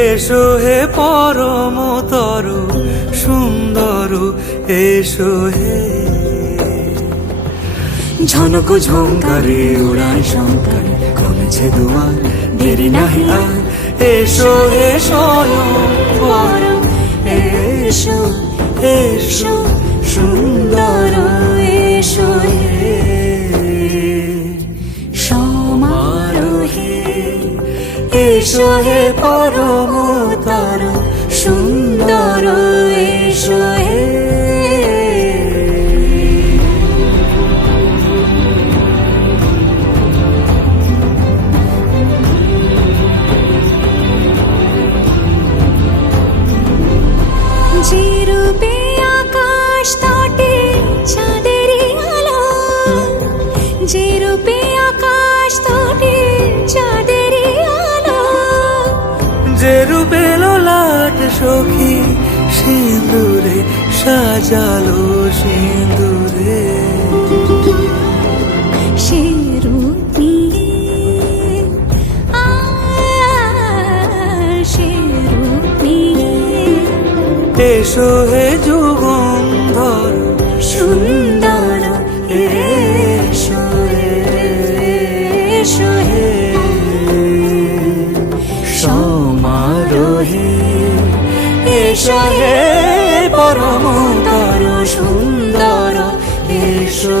এসো হে পরমতর সুন্দর এসো হে ঝনক ঝঙ্কারে উড়ায় শঙ্কারে কমেছে দুয়ার দেরি নাহি আর এসো হে স্বয়ং পরম এসো এসো সুন্দর এসো হে সমারোহে এসো হে পরমতর সুন্দর এসো হে যে রূপে আকাশ তটে চাঁদেরই আলো, যে রূপে আকাশ তটে চাঁদেরই আলো, যে রূপে ললাট সখী সিঁদুরে সাজালো সিঁদুরে সে রূপ নিয়ে সে রূপ নিয়ে এসো হে যুগন্ধর সুন্দর এসো এসো হে সমারোহে এসো হে পরমতর সুন্দর এসো